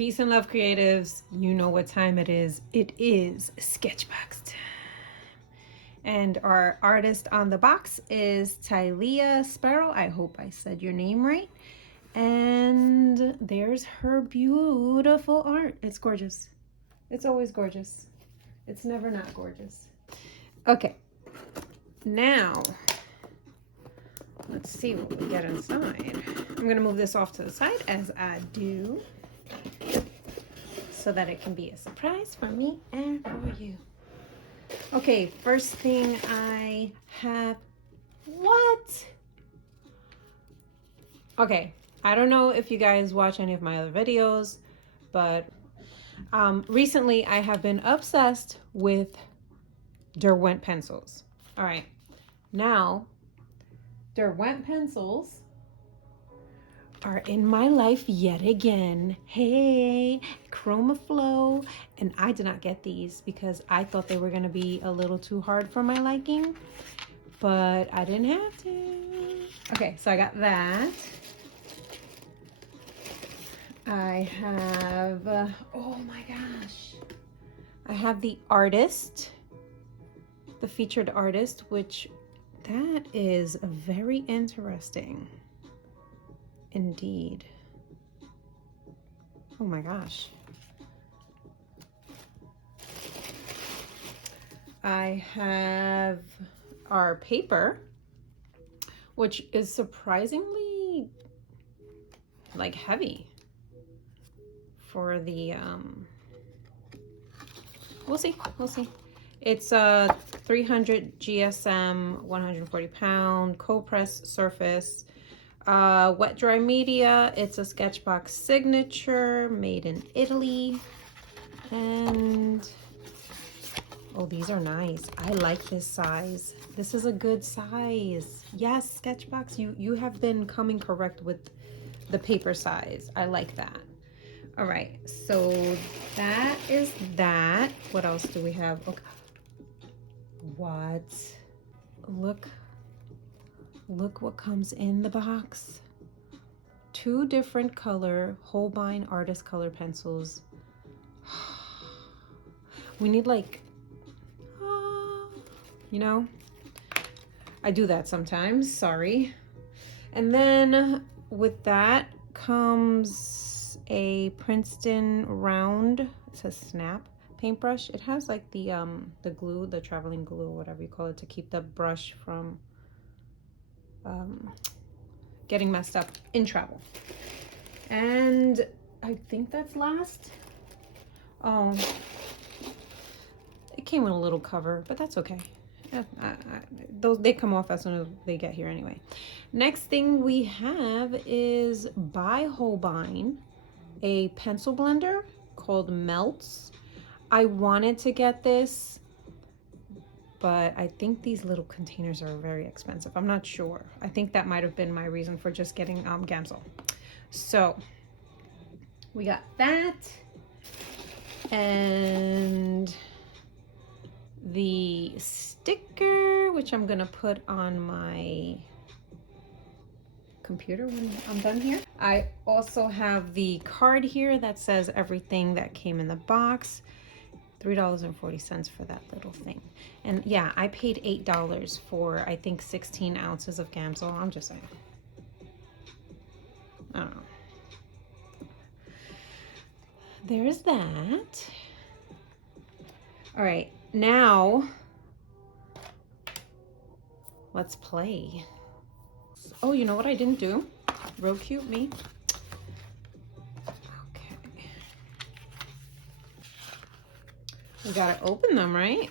Peace and love, creatives. You know what time it is. It is Sketchbox time. And our artist on the box is Tylea Sparrow. I hope I said your name right. And there's her beautiful art. It's gorgeous. It's always gorgeous. It's never not gorgeous. Okay. Now, let's see what we get inside. I'm going to move this off to the side as I do, so that it can be a surprise for me and for you. Okay, first thing I have, what? Okay, I don't know if you guys watch any of my other videos, but recently I have been obsessed with Derwent pencils. All right, now Derwent pencils are in my life yet again. Hey, Chroma Flow. And I did not get these because I thought they were going to be a little too hard for my liking, but I didn't have to. Okay, so I got that. I have, oh my gosh, I have the artist, the featured artist, which that is very interesting. Indeed. Oh my gosh. I have our paper, which is surprisingly like heavy for the we'll see. It's a 300 GSM, 140 pound cold press surface. Wet dry media. It's a Sketchbox signature, made in Italy. And oh, these are nice. I like this size. This is a good size. Yes, Sketchbox, you have been coming correct with the paper size. I like that. All right, so that is that. What else do we have? Okay. What? Look what comes in the box. 2 different color Holbein artist color pencils. We need like, you know, I do that sometimes, sorry. And then with that comes a Princeton round, it says snap paintbrush. It has like the glue, the traveling glue, whatever you call it, to keep the brush from getting messed up in travel. And I think that's last. Oh, it came with a little cover, but that's okay. Those, they come off as soon as they get here anyway. Next thing we have is by Holbein, a pencil blender called Melts. I wanted to get this, but I think these little containers are very expensive. I'm not sure. I think that might have been my reason for just getting Gamsol. So we got that, and the sticker, which I'm gonna put on my computer when I'm done here. I also have the card here that says everything that came in the box. $3.40 for that little thing. And yeah, I paid $8 for, I think, 16 ounces of Gamsol. I'm just saying. I don't know. There's that. All right, now let's play. Oh, you know what I didn't do? Real cute, me. We gotta open them, right?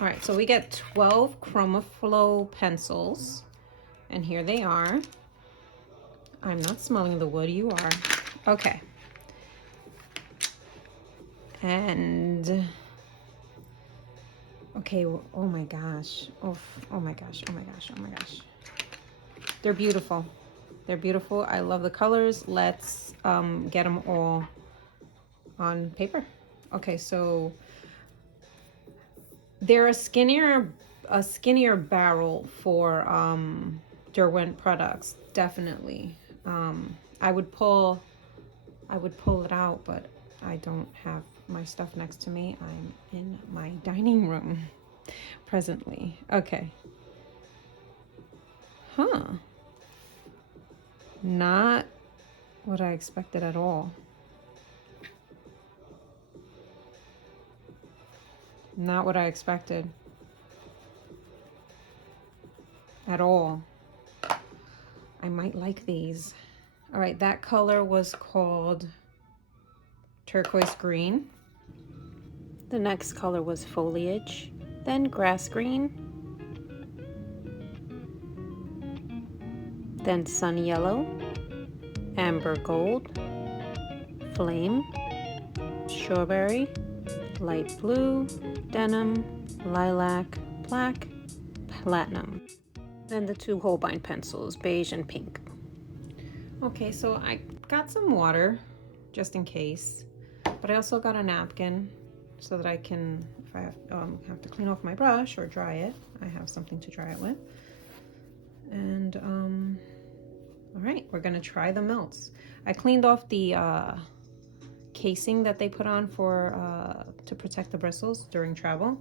All right, so we get 12 Chroma Flow pencils, and here they are. I'm not smelling the wood, you are. Okay. And, okay, oh my gosh. Oh my gosh, oh my gosh, oh my gosh. They're beautiful. They're beautiful. I love the colors. Let's get them all on paper. Okay, so they're a skinnier barrel for Derwent products, definitely. I would pull I would pull it out, but I don't have my stuff next to me. I'm in my dining room presently. Okay. Huh. Not what I expected at all. Not what I expected at all. I might like these. All right, that color was called turquoise green. The next color was foliage, then grass green, then sun yellow, amber gold, flame, strawberry, light blue, denim, lilac, black, platinum. Then the two Holbein pencils, beige and pink. Okay, so I got some water just in case, but I also got a napkin so that I can, if I have to clean off my brush or dry it, I have something to dry it with. And all right, we're gonna try the melts. I cleaned off the casing that they put on for to protect the bristles during travel,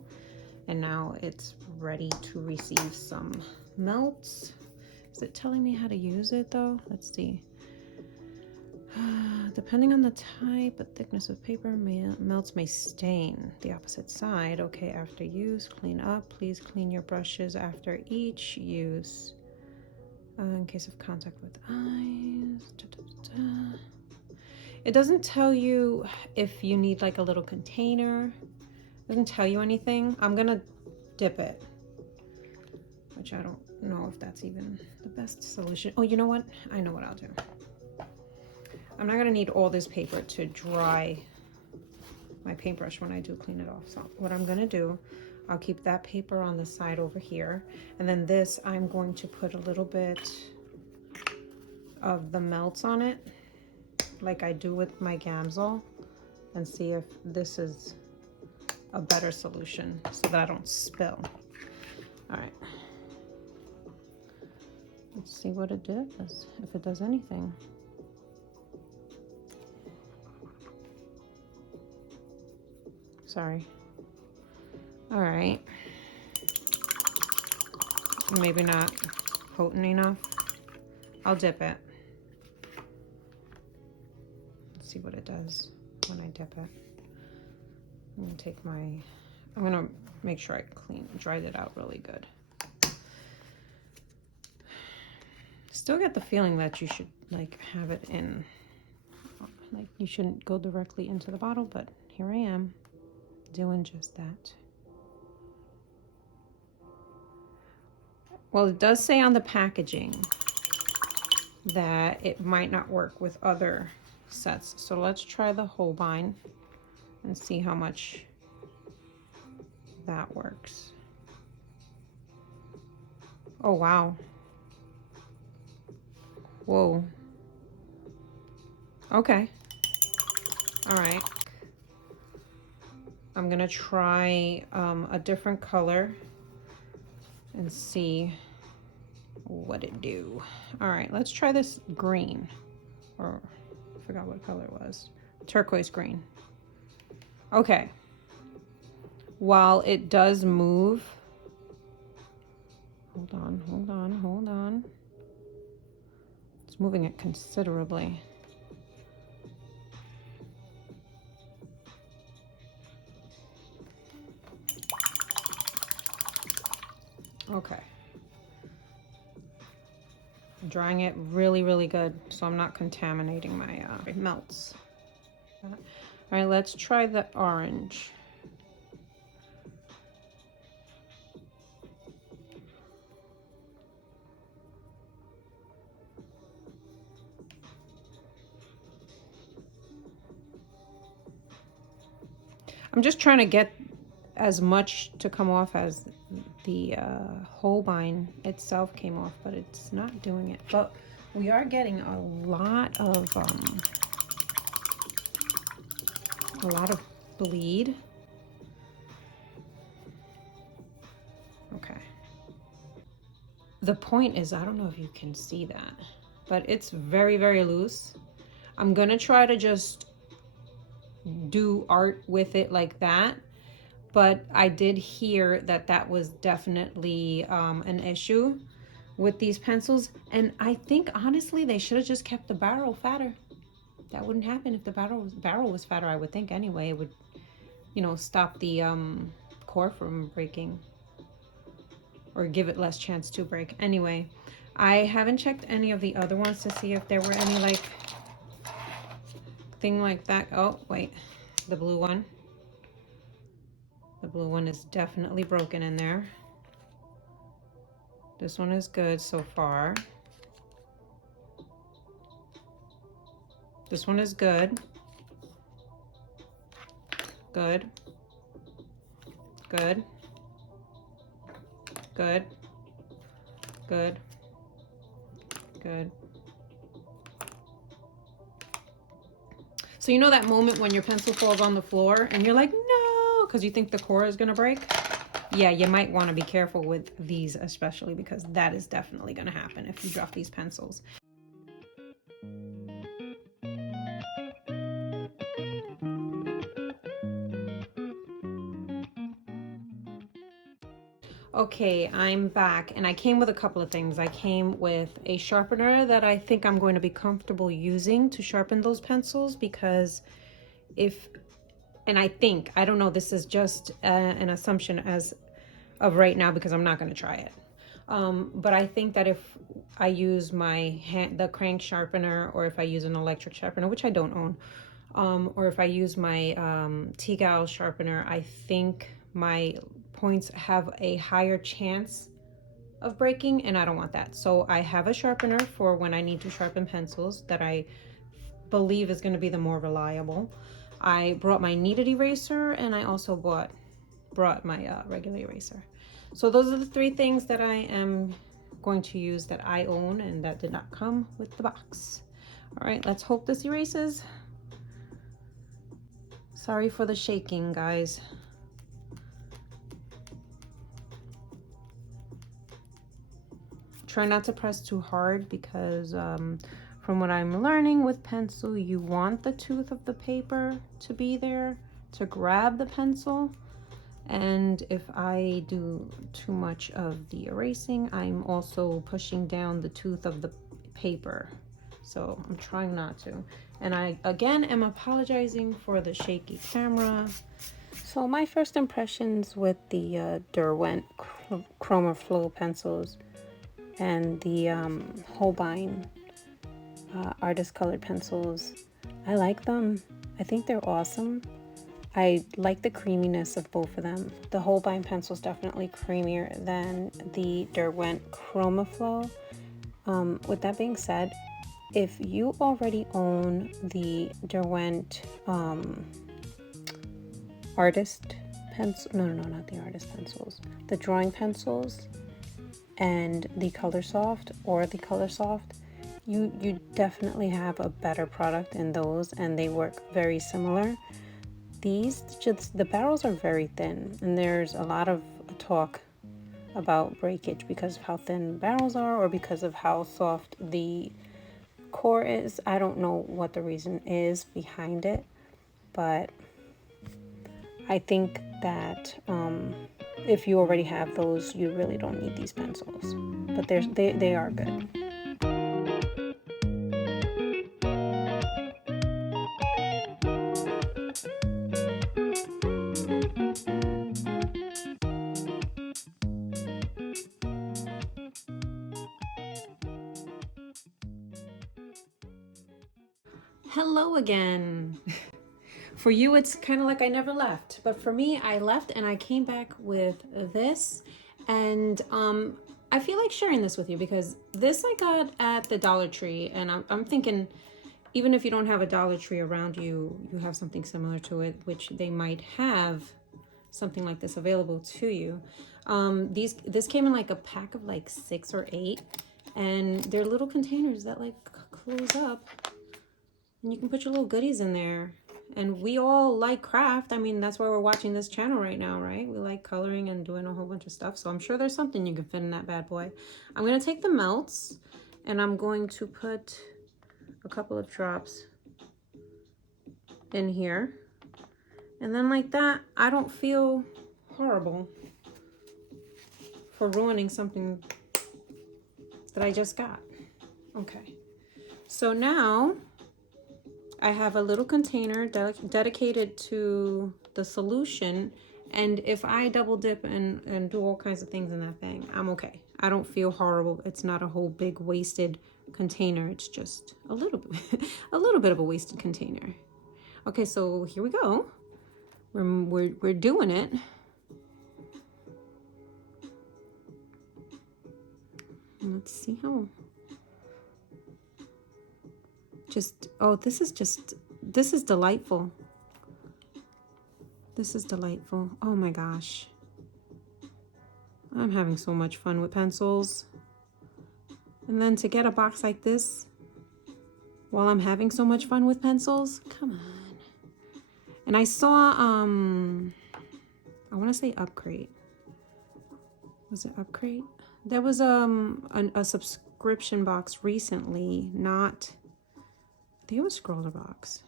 and now it's ready to receive some melts. Is it telling me how to use it though? Let's see. Depending on the type and thickness of paper, melts may stain the opposite side. Okay, after use, clean up. Please clean your brushes after each use. In case of contact with eyes. It doesn't tell you if you need like a little container. It doesn't tell you anything. I'm gonna dip it, which I don't know if that's even the best solution. Oh, you know what? I know what I'll do. I'm not gonna need all this paper to dry my paintbrush when I do clean it off. So what I'm gonna do, I'll keep that paper on the side over here. And then this, I'm going to put a little bit of the melts on it, like I do with my Gamsol, and see if this is a better solution so that I don't spill. All right. Let's see what it does, if it does anything. Sorry. All right. Maybe not potent enough. I'll dip it. Let's see what it does when I dip it. I'm gonna take I'm gonna make sure I dried it out really good. Still get the feeling that you should like have it in, like you shouldn't go directly into the bottle, but here I am doing just that. Well, it does say on the packaging that it might not work with other sets. So let's try the Holbein and see how much that works. Oh, wow. Whoa. Okay. All right. I'm gonna try a different color and see what it do. All right, let's try this green, or I forgot what color it was. Turquoise green. Okay. While it does move, hold on. It's moving it considerably. Okay. I'm drying it really, really good so I'm not contaminating my melts. All right, let's try the orange. I'm just trying to get as much to come off as the Holbein itself came off, but it's not doing it. But we are getting a lot of bleed. Okay. The point is, I don't know if you can see that, but it's very, very loose. I'm gonna try to just do art with it like that, but I did hear that that was definitely an issue with these pencils, and I think honestly they should have just kept the barrel fatter. That wouldn't happen if the barrel was fatter, I would think. Anyway, it would, you know, stop the core from breaking, or give it less chance to break. Anyway, I haven't checked any of the other ones to see if there were any like thing like that. Oh wait, the blue one. The blue one is definitely broken in there. This one is good so far. This one is good. Good. Good. Good. Good. Good. So you know that moment when your pencil falls on the floor and you're like, no, because you think the core is gonna break? Yeah, you might want to be careful with these, especially because that is definitely gonna happen if you drop these pencils. Okay, I'm back, and I came with a couple of things. I came with a sharpener that I think I'm going to be comfortable using to sharpen those pencils, because I don't know, this is just an assumption as of right now because I'm not going to try it. But I think that if I use the crank sharpener, or if I use an electric sharpener, which I don't own, or if I use my T-Gal sharpener, I think my points have a higher chance of breaking, and I don't want that. So I have a sharpener for when I need to sharpen pencils that I believe is going to be the more reliable. I brought my kneaded eraser, and I also brought my regular eraser. So those are the three things that I am going to use that I own and that did not come with the box. All right, let's hope this erases. Sorry for the shaking, guys. Try not to press too hard, because from what I'm learning with pencil, you want the tooth of the paper to be there to grab the pencil. And if I do too much of the erasing, I'm also pushing down the tooth of the paper. So I'm trying not to. And I, again, am apologizing for the shaky camera. So my first impressions with the Derwent Chroma Flow pencils and the Holbein artist colored pencils, I like them. I think they're awesome. I like the creaminess of both of them. The Holbein pencil is definitely creamier than the Derwent Chroma Flow. With that being said, if you already own the Derwent artist pencil, no, not the artist pencils, the drawing pencils, and the Color Soft or the Color Soft, you definitely have a better product in those, and they work very similar. The barrels are very thin, and there's a lot of talk about breakage because of how thin barrels are, or because of how soft the core is. I don't know what the reason is behind it, but I think that if you already have those, you really don't need these pencils, but they are good. Hello again. For you, it's kind of like I never left, but for me, I left and I came back with this, and I feel like sharing this with you because this I got at the Dollar Tree, and I'm thinking, even if you don't have a Dollar Tree around you, you have something similar to it, which they might have something like this available to you. This came in like a pack of like 6 or 8, and they're little containers that like close up, and you can put your little goodies in there. And we all like craft. I mean, that's why we're watching this channel right now, right? We like coloring and doing a whole bunch of stuff. So I'm sure there's something you can fit in that bad boy. I'm going to take the melts, and I'm going to put a couple of drops in here. And then like that, I don't feel horrible for ruining something that I just got. Okay, so now I have a little container dedicated to the solution, and if I double dip and do all kinds of things in that thing, I'm okay. I don't feel horrible. It's not a whole big wasted container. It's just a little bit, a little bit of a wasted container. Okay, so here we go. We're doing it. Let's see how. Oh, this is delightful. This is delightful. Oh my gosh. I'm having so much fun with pencils. And then to get a box like this while I'm having so much fun with pencils, come on. And I saw, I want to say Upgrade. Was it Upgrade? There was a subscription box recently, not, I think it was Scroller Box,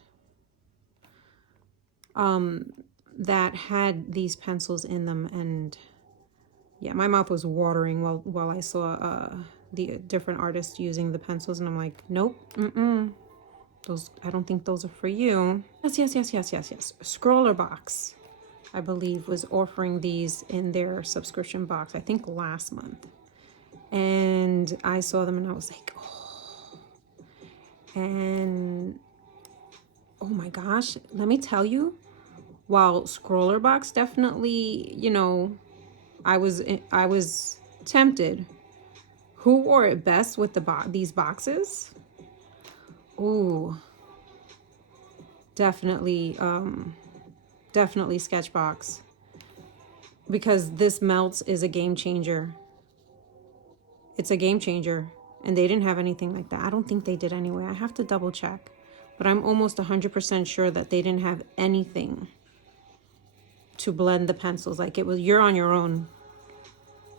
that had these pencils in them, and yeah, my mouth was watering while I saw the different artists using the pencils, and I'm like, nope, those, I don't think those are for you. Yes. Scroller Box, I believe, was offering these in their subscription box, I think last month. And I saw them and I was like, oh. And oh my gosh, let me tell you, while Scroller Box definitely, you know, I was tempted. Who wore it best with these boxes? Ooh, definitely Sketchbox, because this melts is a game changer. It's a game changer, and they didn't have anything like that. I don't think they did anyway. I have to double check, but I'm almost 100% sure that they didn't have anything to blend the pencils. Like, it was, you're on your own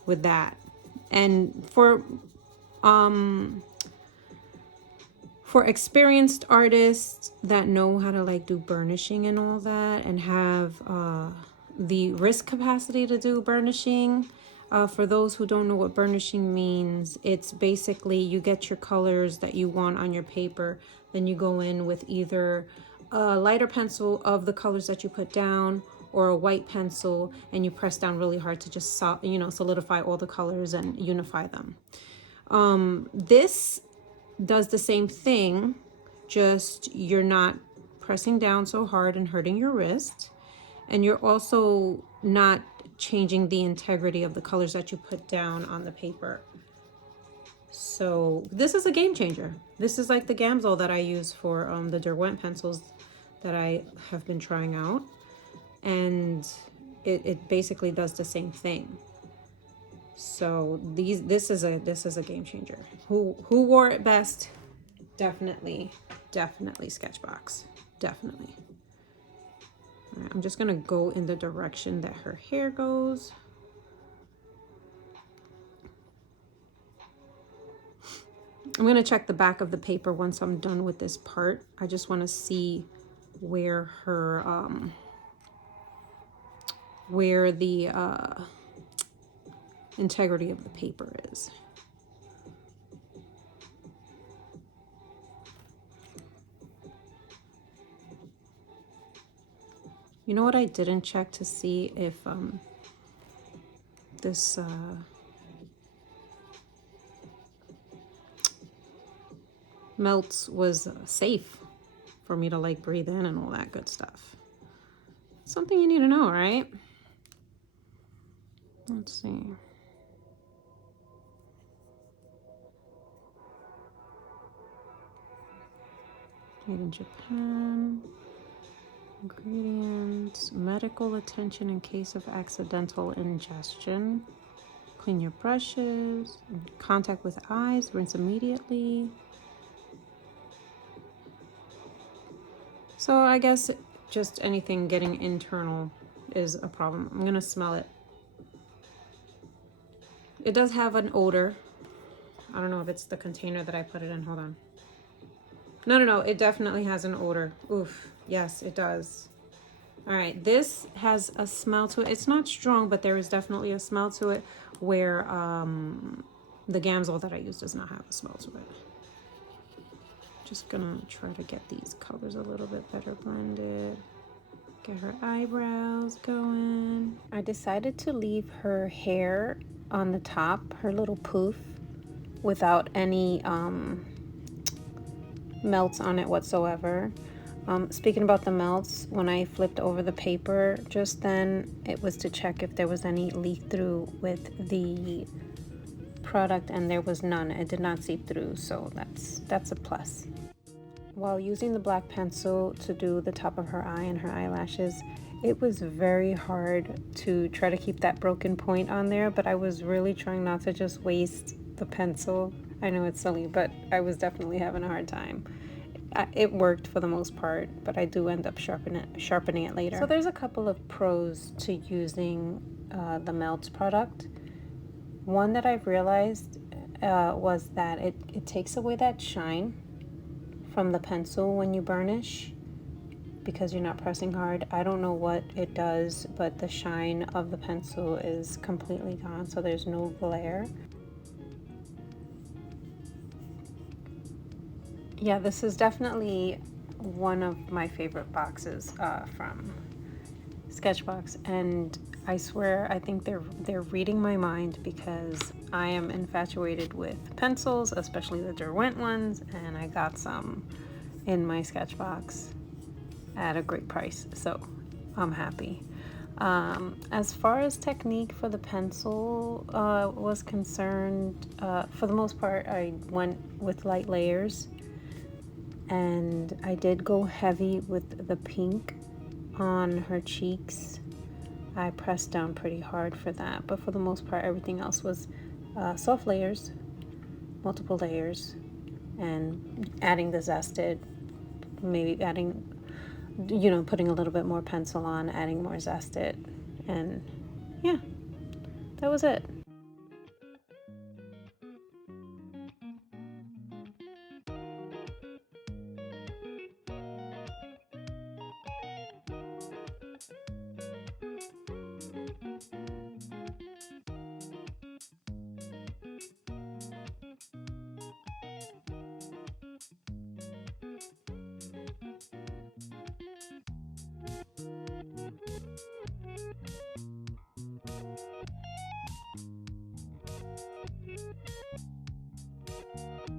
with that. And for experienced artists that know how to like do burnishing and all that, and have the wrist capacity to do burnishing, for those who don't know what burnishing means, it's basically you get your colors that you want on your paper, then you go in with either a lighter pencil of the colors that you put down, or a white pencil, and you press down really hard to just solidify all the colors and unify them. This does the same thing, just you're not pressing down so hard and hurting your wrist, and you're also not changing the integrity of the colors that you put down on the paper. So this is a game changer. This is like the Gamsol that I use for the Derwent pencils that I have been trying out, and it basically does the same thing. So this is a game changer. Who wore it best? Definitely Sketchbox. Definitely. All right, I'm just gonna go in the direction that her hair goes. I'm gonna check the back of the paper once I'm done with this part. I just want to see where her where the integrity of the paper is. You know what I didn't check to see if this melts was safe for me to like breathe in and all that good stuff. Something you need to know, right? Let's see. Made in Japan. Ingredients: medical attention in case of accidental ingestion. Clean your brushes. Contact with eyes, rinse immediately. So I guess just anything getting internal is a problem. I'm gonna smell it. It does have an odor. I don't know if it's the container that I put it in. Hold on. No, it definitely has an odor. Oof, yes, it does. All right, this has a smell to it. It's not strong, but there is definitely a smell to it, where the Gamsol that I use does not have a smell to it. Just gonna try to get these colors a little bit better blended. Get her eyebrows going. I decided to leave her hair on the top, her little poof, without any melts on it whatsoever. Speaking about the melts, when I flipped over the paper just then, it was to check if there was any leak through with the product, and there was none. It did not seep through, so that's a plus. While using the black pencil to do the top of her eye and her eyelashes, it was very hard to try to keep that broken point on there, but I was really trying not to just waste the pencil. I know it's silly, but I was definitely having a hard time. It worked for the most part, but I do end up sharpening it later. So there's a couple of pros to using the Melts product. One that I've realized was that it takes away that shine from the pencil when you burnish, because you're not pressing hard. I don't know what it does, but the shine of the pencil is completely gone, so there's no glare. Yeah, this is definitely one of my favorite boxes from Sketchbox, and I swear I think they're reading my mind, because I am infatuated with pencils, especially the Derwent ones, and I got some in my Sketchbox at a great price, so I'm happy. As far as technique for the pencil was concerned, for the most part I went with light layers, and I did go heavy with the pink on her cheeks. I pressed down pretty hard for that, but for the most part everything else was soft layers, multiple layers, and adding the zested, maybe adding, you know, putting a little bit more pencil on, adding more zested, and yeah, that was it.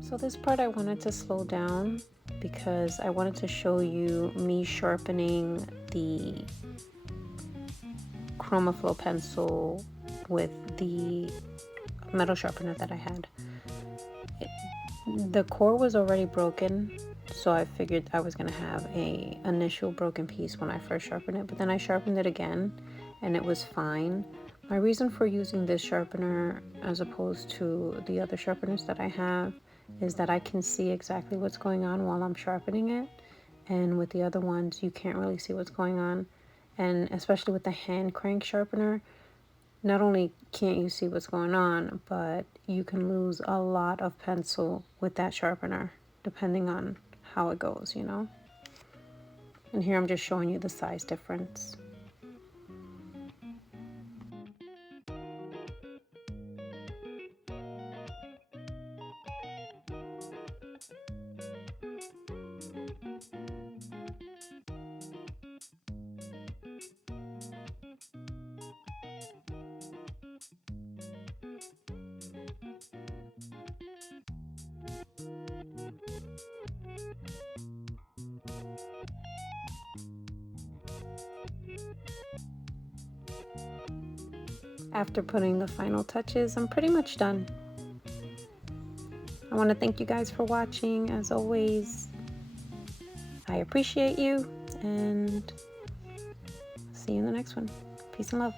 So this part I wanted to slow down because I wanted to show you me sharpening the ChromaFlow pencil with the metal sharpener that I had. The core was already broken, so I figured I was gonna have a initial broken piece when I first sharpened it, but then I sharpened it again and it was fine. My reason for using this sharpener as opposed to the other sharpeners that I have is that I can see exactly what's going on while I'm sharpening it, and with the other ones you can't really see what's going on. And especially with the hand crank sharpener, not only can't you see what's going on, but you can lose a lot of pencil with that sharpener depending on how it goes, you know. And here I'm just showing you the size difference. After putting the final touches, I'm pretty much done. I want to thank you guys for watching. As always, I appreciate you, and see you in the next one. Peace and love.